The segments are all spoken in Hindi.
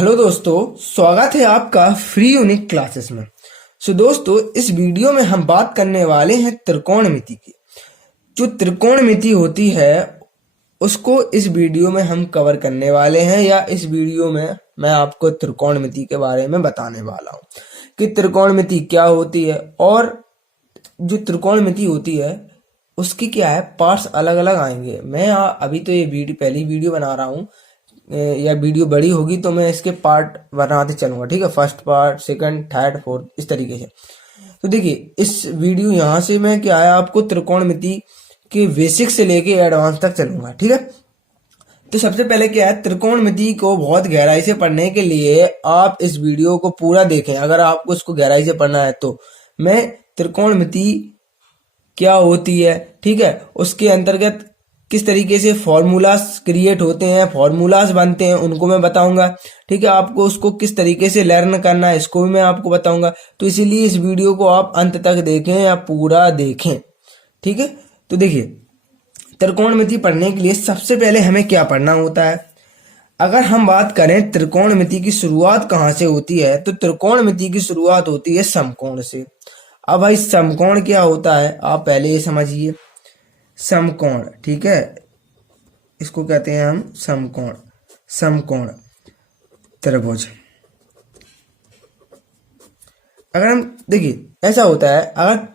हेलो दोस्तों, स्वागत है आपका फ्री यूनिक क्लासेस में। दोस्तों, इस वीडियो में हम बात करने वाले हैं त्रिकोणमिति की। जो त्रिकोणमिति होती है उसको इस वीडियो में हम कवर करने वाले हैं, या इस वीडियो में मैं आपको त्रिकोणमिति के बारे में बताने वाला हूँ कि त्रिकोणमिति क्या होती है। और जो त्रिकोणमिति होती है उसकी क्या है, पार्ट्स अलग अलग आएंगे। मैं अभी तो ये पहली वीडियो बना रहा हूँ, या वीडियो बड़ी होगी तो मैं इसके पार्ट बनाते चलूंगा। ठीक है, first part, second, third, fourth, इस तरीके से। तो देखिए, इस वीडियो यहाँ से मैं क्या है आपको त्रिकोणमिति के बेसिक से लेके एडवांस तक चलूंगा। ठीक है, तो सबसे पहले क्या है, त्रिकोणमिति को बहुत गहराई से पढ़ने के लिए आप इस वीडियो को पूरा देखें। अगर आपको इसको गहराई से पढ़ना है तो मैं त्रिकोणमिति क्या होती है, ठीक है, उसके अंतर्गत किस तरीके से फॉर्मूलास क्रिएट होते हैं, फॉर्मूलास बनते हैं, उनको मैं बताऊंगा। ठीक है, आपको उसको किस तरीके से लर्न करना है इसको भी मैं आपको बताऊंगा। तो इसीलिए इस वीडियो को आप अंत तक देखें या पूरा देखें। ठीक है, तो देखिए, त्रिकोणमिति पढ़ने के लिए सबसे पहले हमें क्या पढ़ना होता है। अगर हम बात करें त्रिकोणमिति की शुरुआत कहाँ से होती है, तो त्रिकोणमिति की शुरुआत होती है समकोण से। अब भाई, समकोण क्या होता है आप पहले ये समझिए। समकोण, ठीक है, इसको कहते हैं हम समकोण। समकोण त्रिभुज। अगर हम देखिए, ऐसा होता है, अगर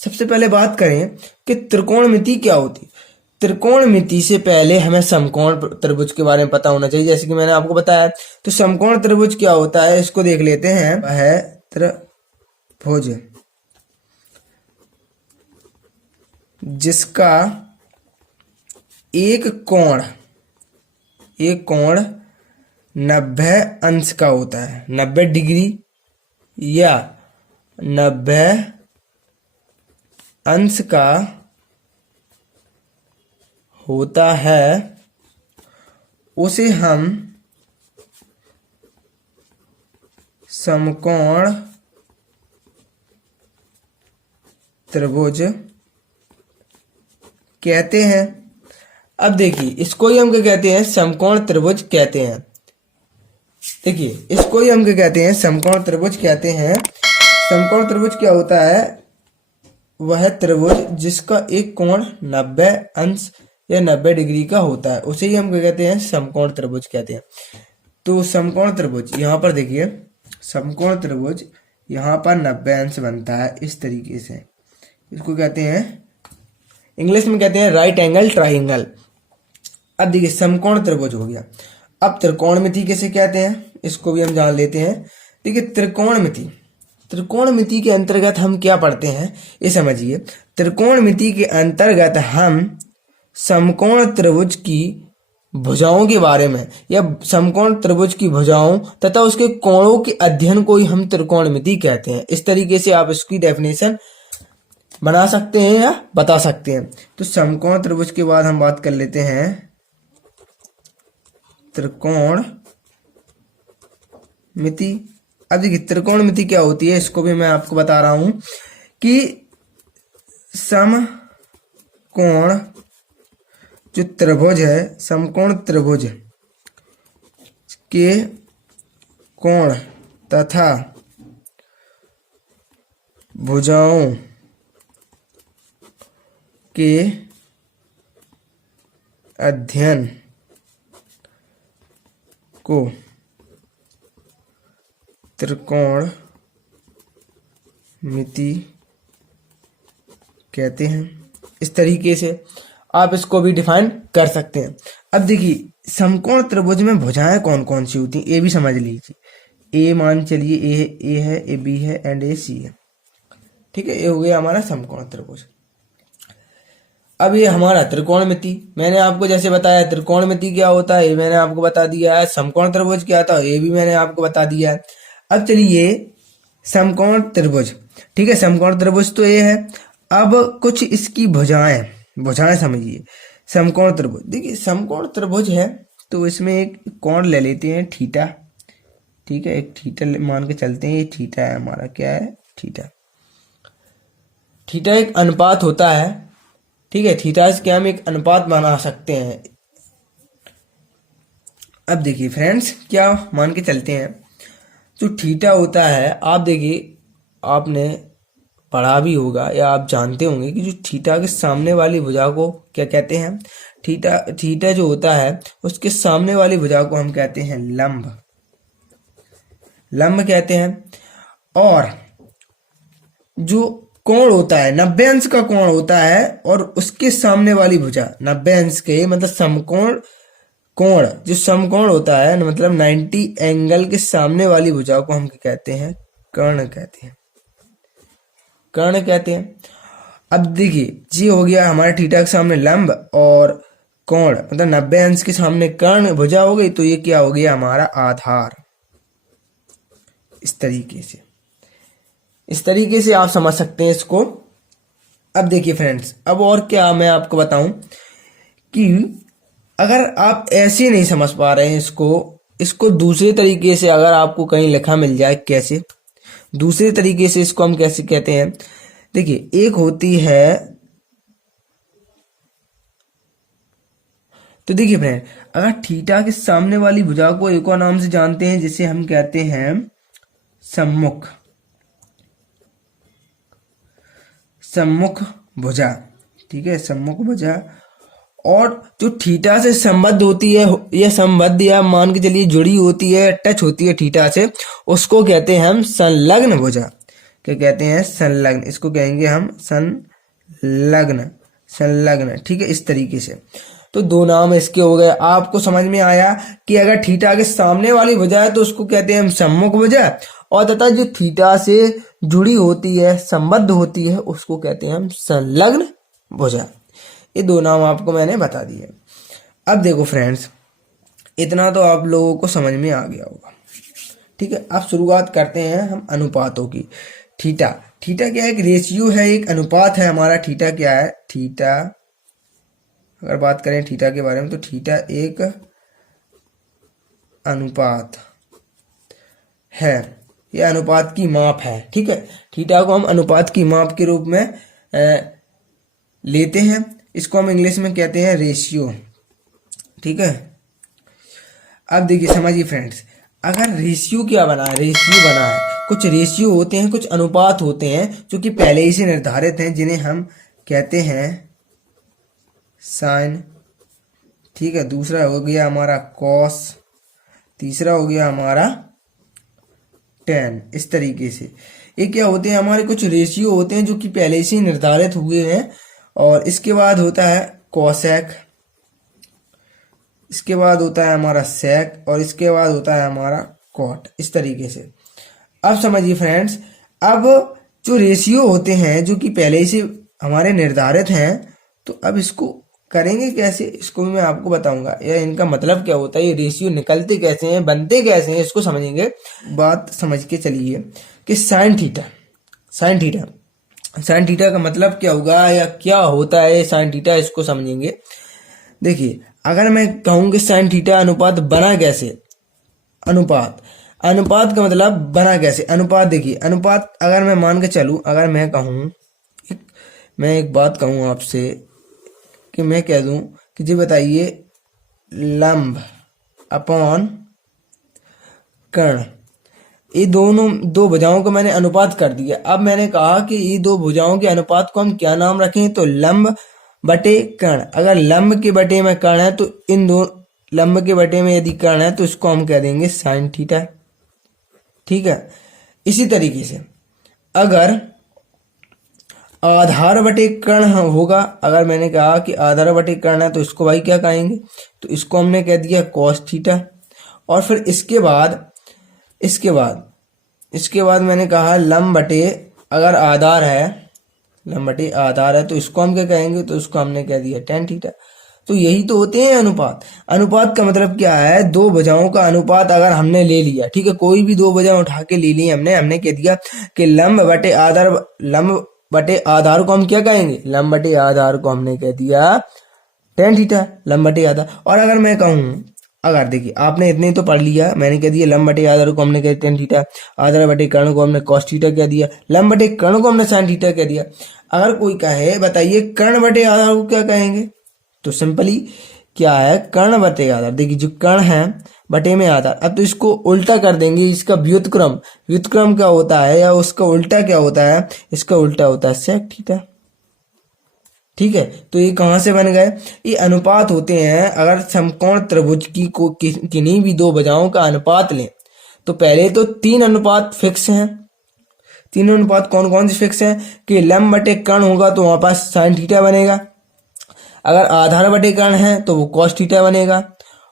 सबसे पहले बात करें कि त्रिकोणमिति क्या होती है, त्रिकोणमिति से पहले हमें समकोण त्रिभुज के बारे में पता होना चाहिए। जैसे कि मैंने आपको बताया, तो समकोण त्रिभुज क्या होता है इसको देख लेते हैं। वह है त्रिभुज जिसका एक कोण 90 अंश का होता है, 90 डिग्री या 90 अंश का होता है, उसे हम समकोण त्रिभुज कहते हैं। अब देखिए, इसको ही हम क्या कहते हैं, समकोण त्रिभुज कहते हैं। देखिए, इसको ही हम क्या कहते हैं, समकोण त्रिभुज कहते हैं। समकोण त्रिभुज क्या होता है, वह त्रिभुज जिसका एक कोण 90 अंश या 90 डिग्री का होता है, उसे ही हम क्या कहते हैं, समकोण त्रिभुज कहते हैं। तो समकोण त्रिभुज यहाँ पर देखिए, समकोण त्रिभुज यहाँ पर 90 अंश बनता है इस तरीके से। इसको कहते हैं, इंग्लिश में कहते हैं राइट एंगल ट्राइंगल। अब देखिए, समकोण त्रिभुज हो गया। अब त्रिकोणमिति किसे कहते हैं इसको भी हम जान लेते हैं। देखिए, त्रिकोणमिति के अंतर्गत हम क्या पढ़ते हैं ये समझिए। त्रिकोणमिति के अंतर्गत हम समकोण त्रिभुज की भुजाओं के बारे में, या समकोण त्रिभुज की भुजाओं तथा उसके कोणों के अध्ययन को ही हम त्रिकोणमिति कहते हैं। इस तरीके से आप इसकी डेफिनेशन बना सकते हैं या बता सकते हैं। तो समकोण त्रिभुज के बाद हम बात कर लेते हैं त्रिकोणमिति। अब देखिए, त्रिकोणमिति क्या होती है इसको भी मैं आपको बता रहा हूं कि समकोण जो त्रिभुज है, समकोण त्रिभुज के कोण तथा भुजाओं के अध्ययन को त्रिकोणमिति कहते हैं। इस तरीके से आप इसको भी डिफाइन कर सकते हैं। अब देखिए, समकोण त्रिभुज में भुजाएं कौन कौन सी होती हैं ये भी समझ लीजिए। ए मान चलिए ए है, ए बी है एंड ए सी है। ठीक है, ये हो गया हमारा समकोण त्रिभुज। अब ये हमारा त्रिकोणमिति, मैंने आपको जैसे बताया त्रिकोणमिति क्या होता है ये मैंने आपको बता दिया है। समकोण त्रिभुज क्या था ये भी मैंने आपको बता दिया है। अब चलिए, समकोण त्रिभुज, ठीक है, समकोण त्रिभुज तो ये है। अब कुछ इसकी भुजाएं समझिए। समकोण त्रिभुज, देखिए समकोण त्रिभुज है तो इसमें एक कोण ले लेते हैं थीटा। ठीक है, एक थीटा मान के चलते हैं, ये थीटा है हमारा, क्या है, थीटा। थीटा एक अनुपात होता है। ठीक है, थीटा से क्या हम एक अनुपात बना सकते हैं। अब देखिए फ्रेंड्स, क्या मान के चलते हैं, जो थीटा होता है, आप देखिए आपने पढ़ा भी होगा या आप जानते होंगे कि जो थीटा के सामने वाली भुजा को क्या कहते हैं। थीटा थीटा जो होता है उसके सामने वाली भुजा को हम कहते हैं लंब, लंब कहते हैं। और जो कोण होता है 90 अंश का कोण होता है और उसके सामने वाली भुजा 90 अंश के मतलब समकोण कोण, जो समकोण होता है मतलब 90 एंगल के सामने वाली भुजा को हम क्या कहते हैं, कर्ण कहते हैं, कर्ण कहते हैं। अब देखिए ये हो गया हमारे थीटा के सामने लंब और कोण मतलब 90 अंश के सामने कर्ण भुजा हो गई, तो ये क्या हो गया हमारा आधार। इस तरीके से आप समझ सकते हैं इसको। अब देखिए फ्रेंड्स, अब और क्या मैं आपको बताऊं कि अगर आप ऐसे नहीं समझ पा रहे हैं इसको दूसरे तरीके से अगर आपको कहीं लिखा मिल जाए, कैसे दूसरे तरीके से इसको हम कैसे कहते हैं, देखिए एक होती है, तो देखिए फ्रेंड, अगर थीटा के सामने वाली भुजा को एक और नाम से जानते हैं जिसे हम कहते हैं सम्मुख, सम्मुख भुजा, ठीक है, सम्मुख भुजा। और जो थीटा से संबद्ध होती है या संबद्ध या मान के चलिए जुड़ी होती है, टच होती है थीटा से, उसको कहते हैं हम संलग्न भुजा। क्या कहते हैं, संलग्न, इसको कहेंगे हम संलग्न, संलग्न, ठीक है। इस तरीके से तो दो नाम इसके हो गए। आपको समझ में आया कि अगर थीटा के सामने वाली भुजा है तो उसको कहते हैं हम सम्मुख भुजा, और तथा जो थीटा से जुड़ी होती है संबद्ध होती है उसको कहते हैं हम संलग्न भुजा। ये दो नाम आपको मैंने बता दिए। अब देखो फ्रेंड्स, इतना तो आप लोगों को समझ में आ गया होगा, ठीक है। अब शुरुआत करते हैं हम अनुपातों की। थीटा, थीटा क्या है, एक रेशियो है, एक अनुपात है हमारा। थीटा क्या है, थीटा अगर बात करें थीटा के बारे में तो थीटा एक अनुपात है, यह अनुपात की माप है, ठीक है। थीटा को हम अनुपात की माप के रूप में लेते हैं। इसको हम इंग्लिश में कहते हैं रेशियो, ठीक है। अब देखिए समझिए फ्रेंड्स, अगर रेशियो क्या बना है, रेशियो बना है, कुछ रेशियो होते हैं, कुछ अनुपात होते हैं जो कि पहले ही से निर्धारित हैं, जिन्हें हम कहते हैं साइन, ठीक है। दूसरा हो गया हमारा कॉस, तीसरा हो गया हमारा टेन। इस तरीके से ये क्या होते हैं, हमारे कुछ रेशियो होते हैं जो कि पहले से निर्धारित हुए हैं। और इसके बाद होता है कोसेक, इसके बाद होता है हमारा सेक, और इसके बाद होता है हमारा कॉट। इस तरीके से अब समझिए फ्रेंड्स, अब जो रेशियो होते हैं जो कि पहले से हमारे निर्धारित हैं, तो अब इसको करेंगे कैसे, इसको भी मैं आपको बताऊंगा, या इनका मतलब क्या होता है, ये रेशियो निकलते कैसे हैं, बनते कैसे हैं, इसको समझेंगे। बात समझ के चलिए कि sine theta, sine theta, sine theta का मतलब क्या होगा या क्या होता है साइन थीटा, इसको समझेंगे। देखिए अगर मैं कहूँ कि साइन थीटा अनुपात बना कैसे, अनुपात, अनुपात का मतलब बना कैसे, अनुपात देखिए, अनुपात अगर मैं मान के चलूँ, अगर मैं कहूँ, मैं एक बात कहूँ आपसे कि मैं कह दूं कि जी बताइए लंब अपॉन कर्ण, ये दोनों दो भुजाओं को मैंने अनुपात कर दिया। अब मैंने कहा कि ये दो भुजाओं के अनुपात को हम क्या नाम रखें, तो लंब बटे कर्ण। अगर लंब के बटे में कर्ण है तो इन दो लंब के बटे में यदि कर्ण है तो इसको हम कह देंगे साइन थीटा, ठीक है। इसी तरीके से अगर आधार बटे कर्ण होगा, अगर मैंने कहा कि आधार बटे कर्ण है तो इसको भाई क्या कहेंगे, तो इसको हमने कह दिया कॉस थीटा। और फिर इसके बाद मैंने कहा लंब बटे, अगर आधार है, लंब बटे आधार है तो इसको हम क्या कहेंगे, तो इसको हमने कह दिया टेन थीटा। तो यही तो होते हैं अनुपात। अनुपात का मतलब क्या है, दो भुजाओं का अनुपात अगर हमने ले लिया, ठीक है, कोई भी दो भुजाएं उठा के ले ली हमने कह दिया कि लंब बटे आधार, लंब बटे आधार को हम क्या कहेंगे, लंब बटे आधार को हमने कह दिया टेन थीटा, लंब बटे आधार। और अगर मैं कहूँ, अगर देखिए आपने इतने तो पढ़ लिया, मैंने कह दिया लंब बटे आधार को हमने कह दिया टेन थीटा, आधार बटे कर्ण को हमने कॉस थीटा कह दिया, लंब बटे कर्ण को हमने साइन थीटा कह दिया। अगर कोई कहे बताइए कर्ण बटे आधार को क्या कहेंगे, तो सिंपली क्या है, कर्ण बटे आधार। देखिए जो कर्ण है बटे में आधार। अब तो इसको उल्टा कर देंगे, इसका व्युत्क्रम, व्युत्क्रम क्या होता है या उसका उल्टा क्या होता है, इसका उल्टा होता है सेक थीटा। ठीक है, तो ये कहाँ से बन गए, ये अनुपात होते हैं। अगर समकोण त्रिभुज की को किन्हीं भी दो भुजाओं का अनुपात लें तो पहले तो 3 अनुपात फिक्स हैं। तीनों अनुपात कौन कौन से फिक्स हैं कि लंब बटे कर्ण होगा तो वहां पास साइन थीटा बनेगा, अगर आधार बटे कर्ण है तो वो कॉस थीटा बनेगा,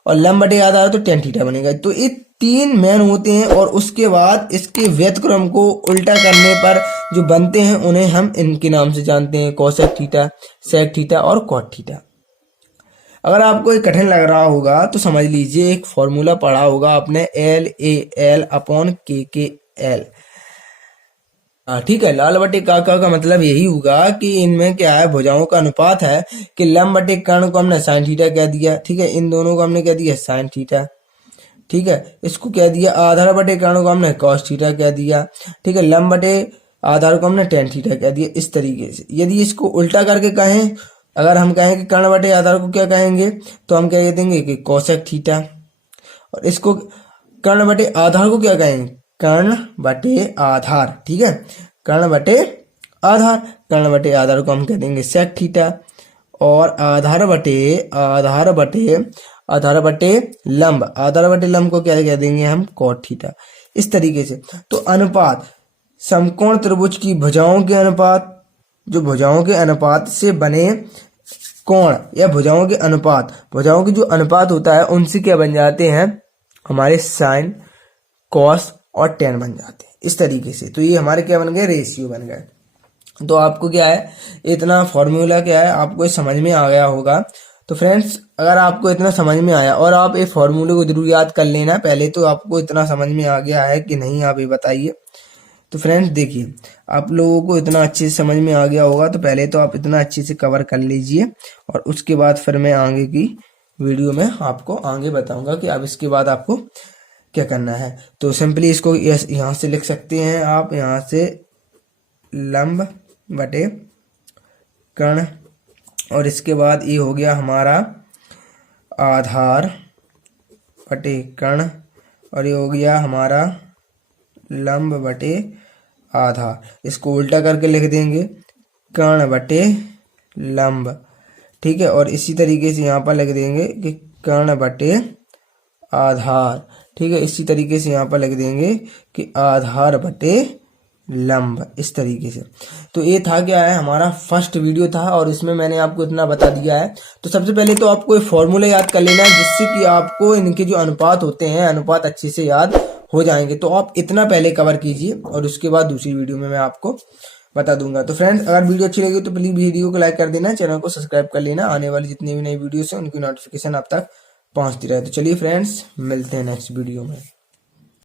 और लंब बटे आधार तो टेन थीटा बनेगा। तो ये 3 मेन होते हैं, और उसके बाद इसके व्युत्क्रम को उल्टा करने पर जो बनते हैं उन्हें हम इनके नाम से जानते हैं, कोसेक थीटा, सेक थीटा और कॉट थीटा। अगर आपको ये कठिन लग रहा होगा तो समझ लीजिए, एक फॉर्मूला पढ़ा होगा आपने, LAL अपॉन KKL। ठीक है, लाल बटे काका का मतलब यही होगा कि इनमें क्या है, भुजाओं का अनुपात है कि लंब बटे कर्ण को हमने साइन थीटा कह दिया। ठीक है, इन दोनों को हमने कह दिया साइन थीटा। ठीक है, इसको कह दिया आधार बटे कर्ण को हमने कॉस थीटा कह दिया। ठीक है, लंब बटे आधार को हमने टेन थीटा कह दिया। इस तरीके से यदि इसको उल्टा करके कहें, अगर हम कहें कि कर्ण बटे आधार को क्या कहेंगे तो हम क्या कह देंगे कि कोसेक थीटा, और इसको कर्ण बटे आधार को क्या कहेंगे, कर्ण बटे आधार। ठीक है, कर्ण बटे आधार, कर्ण बटे आधार को हम कह देंगे सेक थीटा, और आधार बटे लंब, आधार बटे लंब को क्या कह देंगे हम, कॉट थीटा। इस तरीके से तो अनुपात, समकोण त्रिभुज की भुजाओं के अनुपात, जो भुजाओं के अनुपात से बने कोण या भुजाओं के अनुपात, भुजाओं के जो अनुपात होता है उनसे क्या बन जाते हैं, हमारे साइन, कॉस और टेन बन जाते हैं। इस तरीके से तो ये हमारे क्या बन गए, रेशियो बन गए। तो आपको क्या है, इतना फॉर्मूला क्या है आपको समझ में आ गया होगा। तो फ्रेंड्स, अगर आपको इतना समझ में आया, और आप ये फॉर्मूले को जरूर याद कर लेना, पहले तो आपको इतना समझ में आ गया है कि नहीं, आप ये बताइए। तो फ्रेंड्स देखिए, आप लोगों को इतना अच्छे से समझ में आ गया होगा, तो पहले तो आप इतना अच्छे से कवर कर लीजिए, और उसके बाद फिर मैं आगे की वीडियो में आपको आगे बताऊंगा कि अब इसके बाद आपको क्या करना है। तो सिंपली इसको यहाँ से लिख सकते हैं आप, यहाँ से लंब बटे कर्ण, और इसके बाद ये हो गया हमारा आधार बटे कर्ण, और ये हो गया हमारा लंब बटे आधार। इसको उल्टा करके लिख देंगे, कर्ण बटे लंब। ठीक है, और इसी तरीके से यहाँ पर लिख देंगे कि कर्ण बटे आधार। ठीक है, इसी तरीके से यहाँ पर लिख देंगे कि आधार बटे लंब। इस तरीके से तो ये था क्या है, हमारा फर्स्ट वीडियो था, और इसमें मैंने आपको इतना बता दिया है। तो सबसे पहले तो आपको ये फॉर्मूला याद कर लेना है, जिससे कि आपको इनके जो अनुपात होते हैं, अनुपात अच्छे से याद हो जाएंगे। तो आप इतना पहले कवर कीजिए, और उसके बाद दूसरी वीडियो में मैं आपको बता दूंगा। तो फ्रेंड्स, अगर वीडियो अच्छी लगी तो प्लीज वीडियो को लाइक कर देना, चैनल को सब्सक्राइब कर लेना, आने वाली जितनी भी नई वीडियोस हैं उनकी नोटिफिकेशन आप तक पहुंचती रहे। तो चलिए फ्रेंड्स, मिलते हैं नेक्स्ट वीडियो में।